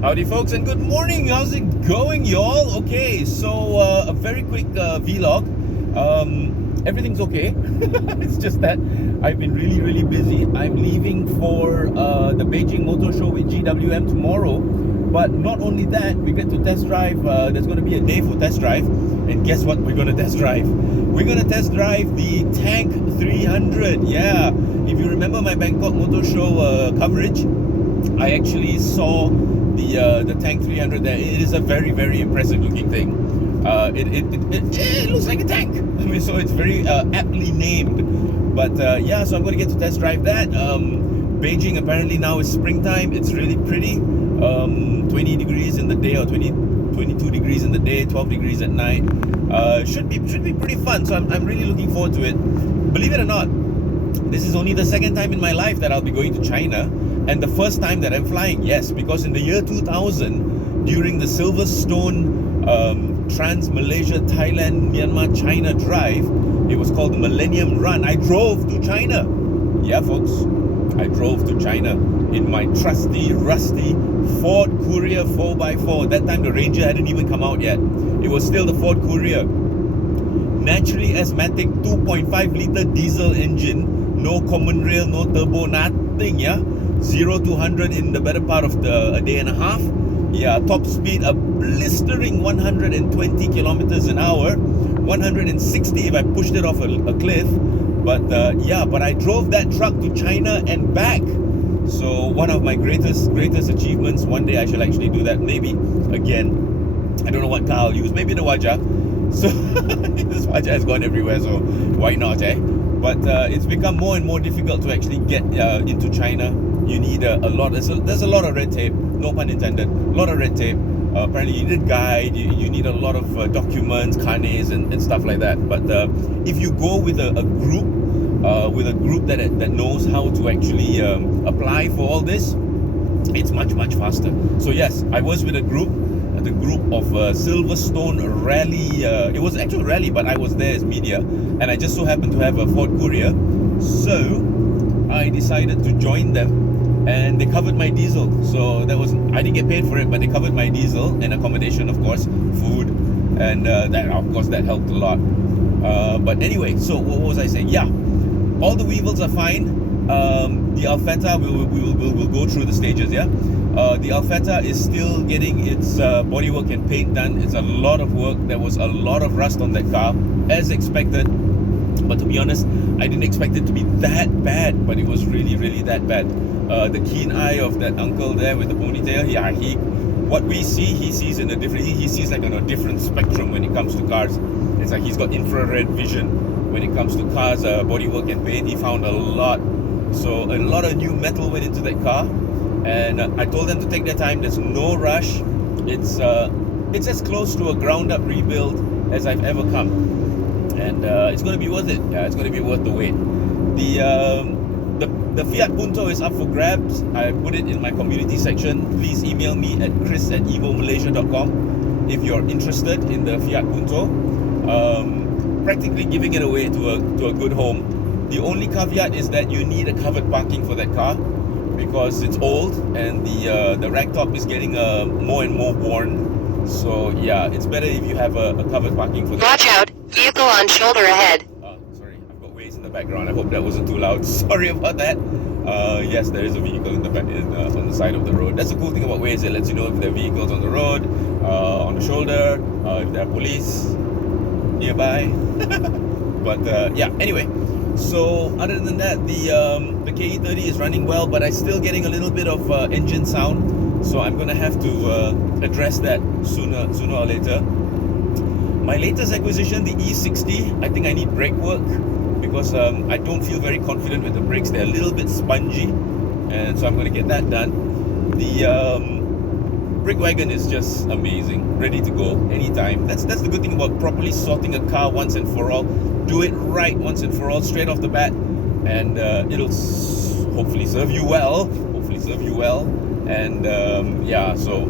Howdy folks and good morning. How's it going, y'all? Okay, so a very quick vlog. Everything's okay. It's just that I've been really busy. I'm leaving for the Beijing Motor Show with GWM tomorrow. But not only that, we get to test drive. There's going to be a day for test drive. And guess what we're going to test drive? We're going to test drive the Tank 300. Yeah, if you remember my Bangkok Motor Show coverage, I actually saw the Tank 300 there. It is a very impressive looking thing. It looks like a tank. I mean, so it's very aptly named. But yeah, so I'm going to get to test drive that. Beijing apparently now is springtime. It's really pretty. 20 degrees in the day, or 22 degrees in the day, 12 degrees at night. Should be pretty fun. So I'm really looking forward to it. Believe it or not, this is only the second time in my life that I'll be going to China. And the first time that I'm flying, yes, because in the year 2000, during the Silverstone Trans-Malaysia, Thailand, Myanmar, China drive, it was called the Millennium Run. I drove to China. Yeah, folks, I drove to China in my trusty, rusty Ford Courier 4x4. That time the Ranger hadn't even come out yet. It was still the Ford Courier. Naturally asthmatic 2.5 liter diesel engine, no common rail, no turbo, nothing, yeah. 0 to 100 in the better part of a day and a half. Yeah, top speed a blistering 120 kilometers an hour, 160 if I pushed it off a cliff. But yeah, but I drove that truck to China and back. So one of my greatest achievements. One day I shall actually do that, maybe again. I don't know what car I'll use, maybe the Wajah. So this Wajah has gone everywhere, so why not, eh? But it's become more and more difficult to actually get into China. You need a lot. There's a lot of red tape. No pun intended. A lot of red tape. Apparently, you need a guide. You need a lot of documents, carnets, and stuff like that. But if you go with a group that knows how to actually apply for all this, it's much faster. So yes, I was with a group. The group of Silverstone Rally. It was actually a rally, but I was there as media, and I just so happened to have a Ford Courier. So I decided to join them, and they covered my diesel. So that was, I didn't get paid for it, but they covered my diesel and accommodation, of course, food, and that, of course, that helped a lot. But anyway, so what was I saying? Yeah, all the Weevils are fine. The Alfetta will go through the stages. Yeah. The Alfetta is still getting its bodywork and paint done. It's a lot of work. There was a lot of rust on that car, as expected. But to be honest, I didn't expect it to be that bad, but it was really that bad. The keen eye of that uncle there with the ponytail, yeah, what we see, he sees in a different, he sees like on a different spectrum when it comes to cars. It's like he's got infrared vision when it comes to cars, bodywork and paint. He found a lot. So a lot of new metal went into that car. And I told them to take their time. There's no rush. It's as close to a ground-up rebuild as I've ever come, and it's going to be worth it. Yeah, it's going to be worth the wait. The Fiat Punto is up for grabs. I put it in my community section. Please email me at chris@evilmalaysia.com if you're interested in the Fiat Punto. Practically giving it away to a good home. The only caveat is that you need a covered parking for that car, because it's old and the ragtop is getting more and more worn. So yeah, it's better if you have a covered parking for that. Watch out, vehicle on shoulder ahead. Sorry, I've got Waze in the background. I hope that wasn't too loud. Sorry about that. Yes, there is a vehicle in the back, on the side of the road. That's the cool thing about Waze. It lets you know if there are vehicles on the road, on the shoulder, if there are police nearby. But yeah, anyway. So other than that, the KE30 is running well, but I'm still getting a little bit of engine sound. So I'm gonna have to address that sooner or later. My latest acquisition, the E60, I think I need brake work because I don't feel very confident with the brakes. They're a little bit spongy, and so I'm gonna get that done. The brake wagon is just amazing, ready to go anytime. That's the good thing about properly sorting a car once and for all. Do it right once and for all, straight off the bat, and it'll hopefully serve you well. And yeah, so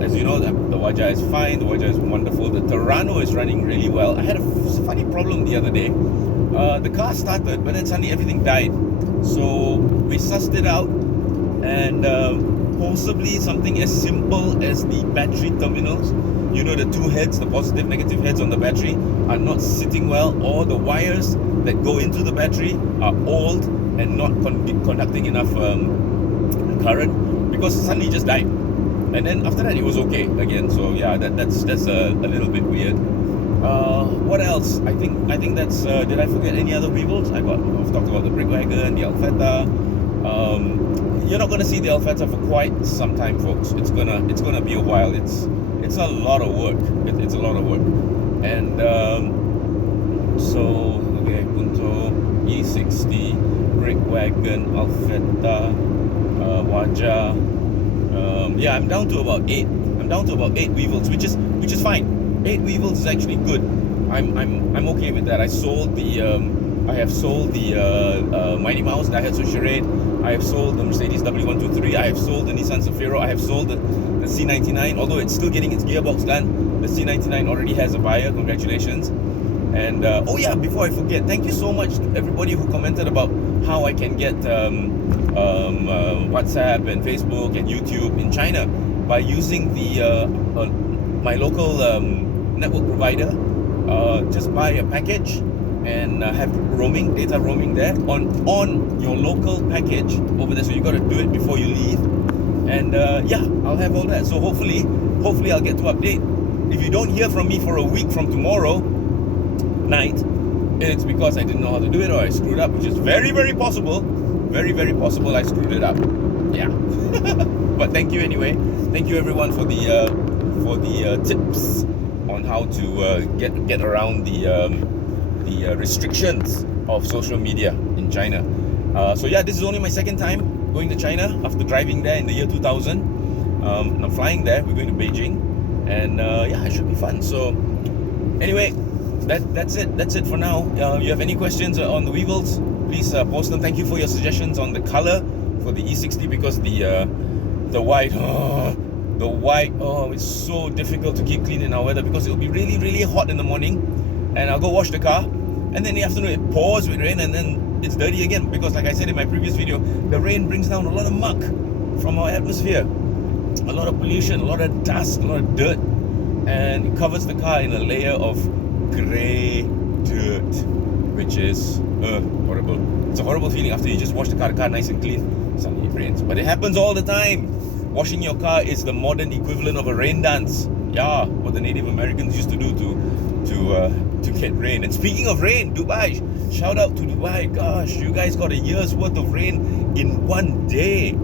as you know, the Wajah is fine. The Wajah is wonderful. The Terrano is running really well. I had a funny problem the other day. The car started, but then suddenly everything died. So we sussed it out, and possibly something as simple as the battery terminals. You know, the two heads, the positive, negative heads on the battery are not sitting well, or the wires that go into the battery are old and not conducting enough current, because suddenly it just died. And then after that it was okay again. So yeah, that's a little bit weird. What else? I think that's. Did I forget any other Weevils? I've talked about the brake wagon, the Alfetta. You're not gonna see the Alfetta for quite some time, folks. It's gonna be a while. It's a lot of work. It's a lot of work. And so okay, Punto, E60, brake wagon, Alfetta, Wajah. Yeah, I'm down to about 8. I'm down to about 8 Weevils, which is fine. 8 Weevils is actually good. I'm okay with that. I have sold the Mighty Mouse, the Daihatsu Charade. I have sold the Mercedes W123. I have sold the Nissan Zafiro. I have sold the C99, although it's still getting its gearbox done. The C99 already has a buyer. Congratulations. And oh yeah, before I forget, thank you so much to everybody who commented about how I can get WhatsApp and Facebook and YouTube in China by using the my local network provider. Just buy a package and have data roaming there on your local package over there. So you got to do it before you leave. And yeah, I'll have all that. So hopefully I'll get to update. If you don't hear from me for a week from tomorrow night, it's because I didn't know how to do it, or I screwed up, which is very, very possible. Very, very possible I screwed it up. Yeah. But thank you anyway. Thank you everyone for the tips on how to get around the restrictions of social media in China. So yeah, this is only my second time going to China after driving there in the year 2000. I'm flying there. We're going to Beijing, and yeah, it should be fun. So anyway, that's it for now. You have any questions on the Weevils, please post them. Thank you for your suggestions on the color for the E60, because the white, it's so difficult to keep clean in our weather, because it'll be really, really hot in the morning, and I'll go wash the car, and then in the afternoon it pours with rain, and then it's dirty again, because like I said in my previous video, the rain brings down a lot of muck from our atmosphere, a lot of pollution, a lot of dust, a lot of dirt, and it covers the car in a layer of grey dirt, which is horrible. It's a horrible feeling after you just wash the car nice and clean, suddenly it rains. But it happens all the time. Washing your car is the modern equivalent of a rain dance. Yeah, what the Native Americans used to do to get rain. And speaking of rain, Dubai, shout out to Dubai. Gosh, you guys got a year's worth of rain in one day.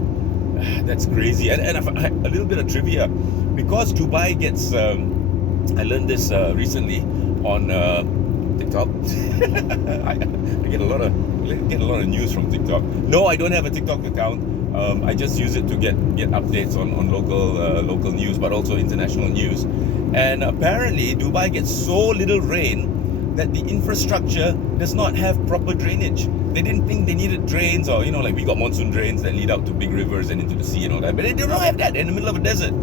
That's crazy. And a little bit of trivia, because Dubai gets I learned this recently on TikTok. I get a lot of news from TikTok. No, I don't have a TikTok account. I just use it to get updates on local news, but also international news. And apparently Dubai gets so little rain that the infrastructure does not have proper drainage. They didn't think they needed drains, or like we got monsoon drains that lead out to big rivers and into the sea and all that, but they don't have that in the middle of a desert.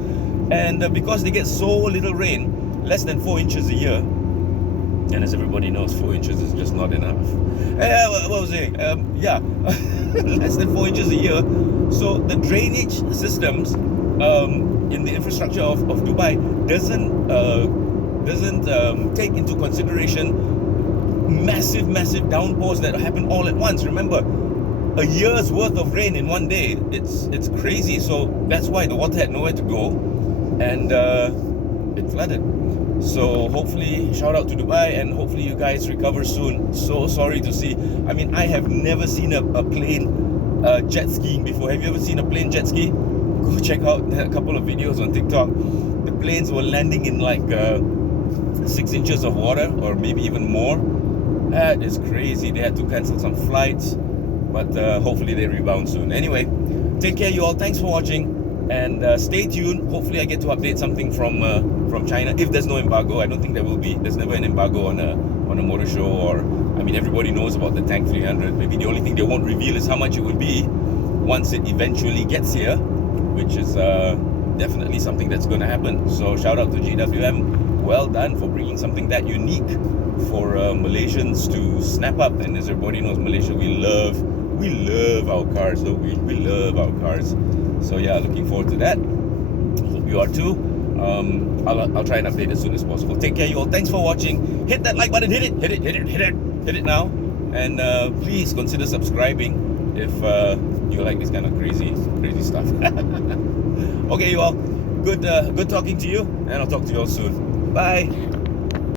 And because they get so little rain, less than 4 inches a year, and as everybody knows, 4 inches is just not enough. What was I saying? Yeah, less than 4 inches a year. So the drainage systems in the infrastructure of Dubai doesn't take into consideration massive downpours that happen all at once. Remember, a year's worth of rain in one day, it's crazy. So that's why the water had nowhere to go, and it flooded. So hopefully, shout out to Dubai, and hopefully you guys recover soon. So sorry to see. I mean, I have never seen a plane jet skiing before. Have you ever seen a plane jet ski? Go check out a couple of videos on TikTok. The planes were landing in like 6 inches of water, or maybe even more. That is crazy. They had to cancel some flights, but hopefully they rebound soon. Anyway, take care, you all. Thanks for watching, and stay tuned. Hopefully I get to update something from China, if there's no embargo. I don't think there will be. There's never an embargo on a motor show, or I mean, everybody knows about the Tank 300. Maybe the only thing they won't reveal is how much it will be once it eventually gets here, which is definitely something that's going to happen. So shout out to GWM. Well done for bringing something that unique for Malaysians to snap up. And as everybody knows, Malaysia, we love our cars, don't we? We love our cars. So yeah, looking forward to that. Hope you are too. I'll try and update as soon as possible. Take care, you all. Thanks for watching. Hit that like button. Hit it now. And please consider subscribing if you like this kind of crazy stuff. Okay, you all. Good talking to you, and I'll talk to you all soon. Bye.